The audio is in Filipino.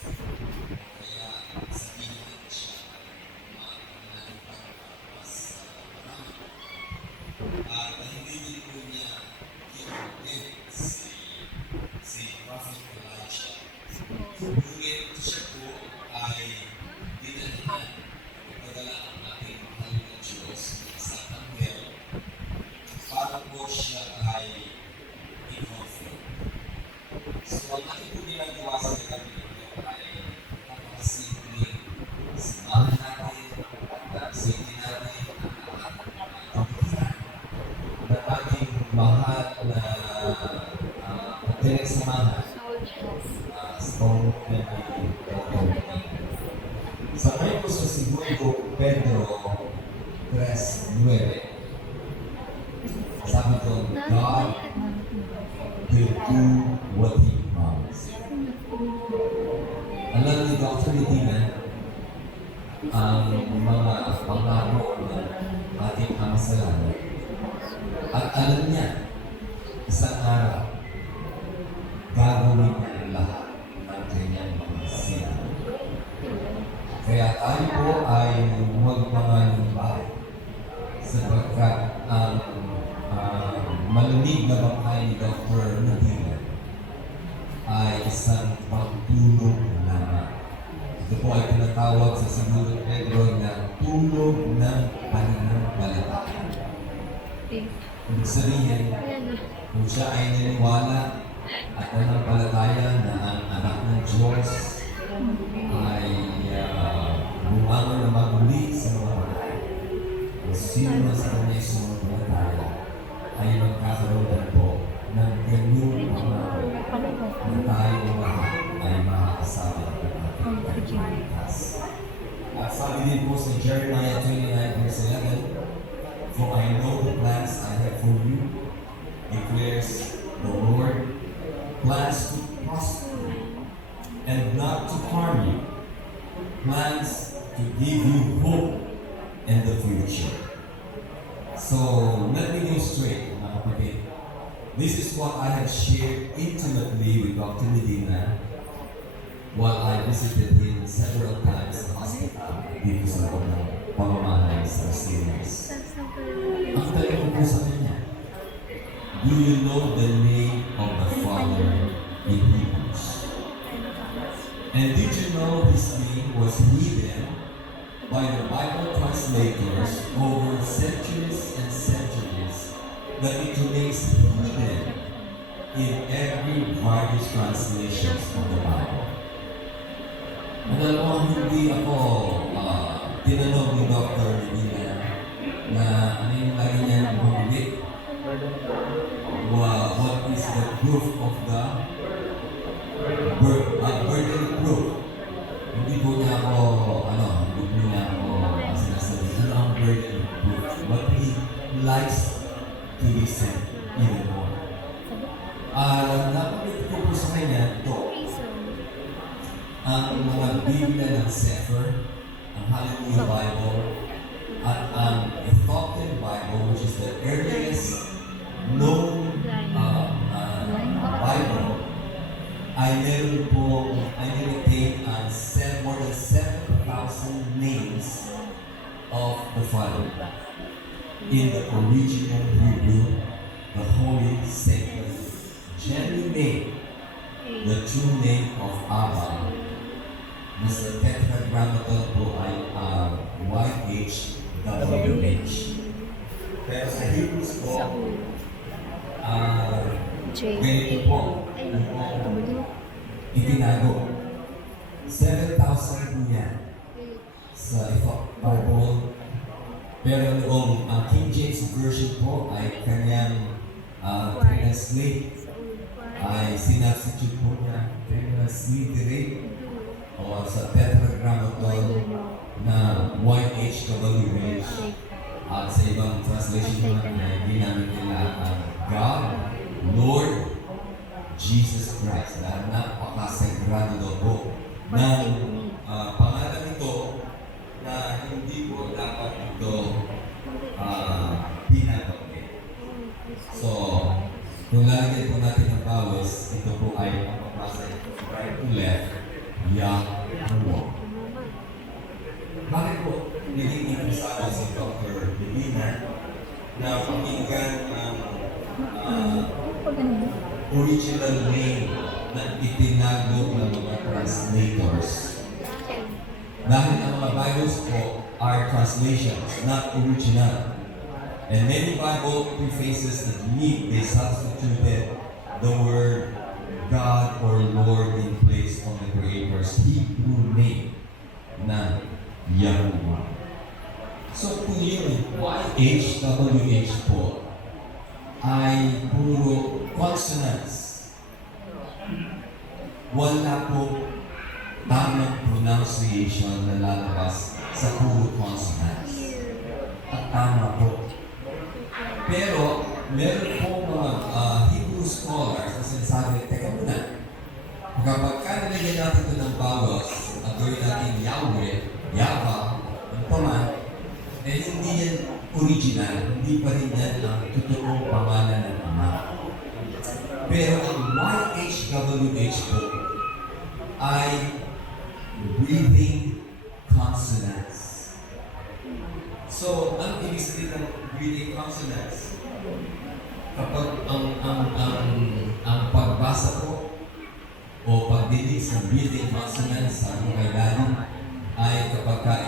Kaya sabihin siya ay mas marami. At hindi din po niya kinulit si Prophet Elijah. Ngunit siya po ay dinalhan nagpadala ang ating mahal na Diyos sa anghel para po siya ay i-comfort. So, ang ating po ginagawa sa gabi nito ay napakasimpleng samahan natin at sige natin ang ating na ating mahal na pinagsamahan sa sa Bible sa segundo Pedro 3:9, sabi ko, God will do what He promised. Alam ni Dr. Medina ang mga pangako ng ating Ama sa Langit. At alam niya, isang araw, gagawin niya ang lahat ng kanyang mga sinabi. Kaya tayo po ay magmanganumbay sapagkat ang malamig na bangkay ni Dr. Medina ay isang pagtulog lamang. Ito po ay tinatawag sa segundo Pedro na tulog ng pananampalataya. Ibig sabihin, kung siya ay naniwala at nanampalataya na ang anak ng Diyos ay bumangon na maguli sa mga patay. Kung sino man sa kanya sumampalataya ay magkakaroon po ng ganyong pangako na tayo lahat ay makakasama ng ating pagkakaligtas. At sabi din po sa Jeremiah 29:11, "For I know the plans I have for you, declares the Lord, plans to prosper you and not to harm you, plans to give you hope in the future." So, let me go straight, mga kapatid. This is what I have shared intimately with Dr. Medina while I visited him several times sa hospital dito sa loob ng pamamahay sa series. Ang tanong ko sa kanya, do you know the name of the Father in Hebrews? And did you know his name was hidden by the Bible translators over centuries and centuries, that it remains hidden in every various translations of the Bible? Alam mo, hindi ako tinanong ni Dr. Medina na ano yung lagi niya bumili. What is the proof of the burden proof? Hindi po niya ako, hindi po niya ako sinasabi, ano ang burden proof? But he likes to listen even more. Napalit ko po sa kanya ito, ang mga Biblia ng Sefer, ang Hallelujah Bible, at ang Ethiopian Bible, which is the earliest known Bible, ay contain more than 7,000 names of the Father in the original Hebrew, the Holy Sacred, genuine name, the true name of Abba. Mr. Tetragrammaton po ay YHWH. Pero sa Hebrews po, ganito po, itinago. 7,000 po yan sa Bible. Pero noong King James Version po ay kanyang translate, ay sinasubstitute po niya, transliterate, o sa Tetragrammaton na YHWH. At sa ibang translation naman ay ginamit nila ang God, Lord, Jesus Christ. Dahil napakasagrado daw po ng pangalan ito na hindi po dapat ito binabanggit. So, kung lalagyan po natin ang pawis, ito po ay papapasa right to left. Yahweh. Bakit po naging interesado si Dr. Medina na pakinggan ang original name na itinago ng mga translators? Dahil ang mga Bibles po are translations, not original. And many Bible prefaces that need, they substituted the word God or Lord in place of the Creator's Hebrew name na Yahuwah. So kung yun, YHWH po ay puro consonants. Wala po tamang pronunciation na lalabas sa puro consonants. At tama po. Pero, meron po mga Hebrew scholars na sinasabi, teka muna, kapag nilagyan natin ito ng vowels at gawin natin Yahweh, Yahweh, ang paman, eh hindi yan original, hindi pa rin yan ang totoong pangalan ng Ama. Pero ang YHWH po ay breathing consonants. So, ano ibig sabihin ng breathing consonants? Kapag ang pagbasa po o pagdinig sa breathing consonants sa mga kailangan ay kapag